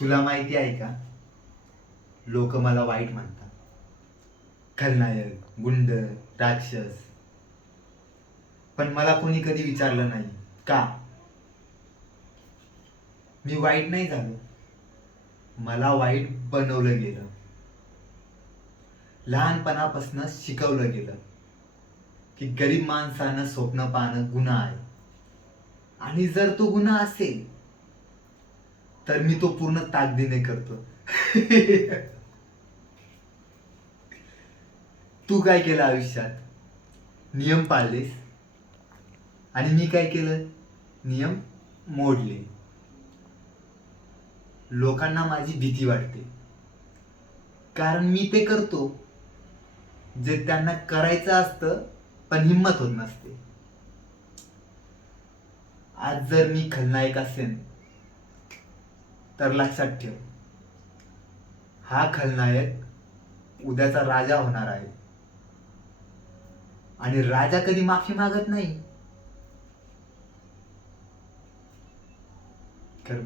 तुला माहिती आहे का, लोक मला वाईट म्हणतात, खलनायक, गुंड, राक्षस. पण मला कोणी कधी विचारलं नाही का. मी वाईट नाही झालो, मला वाईट बनवलं गेलं. लहानपणापासून शिकवलं गेलं की गरीब माणसानं स्वप्न पाहणं गुन्हा आहे, आणि जर तो गुन्हा असेल तर मी तो पूर्ण ताकदीने करतो. तू काय केलं आयुष्यात? नियम पाळलेस. आणि मी काय केलं? नियम मोडले. लोकांना माझी भीती वाटते, कारण मी ते करतो जे त्यांना करायचं असतं पण हिंमत होत नसते. आज जर मी खलनायक असेन तर लक्षात ठेव, हा खलनायक उद्याचा राजा होणार आहे. आणि राजा कधी माफी मागत नाही. कर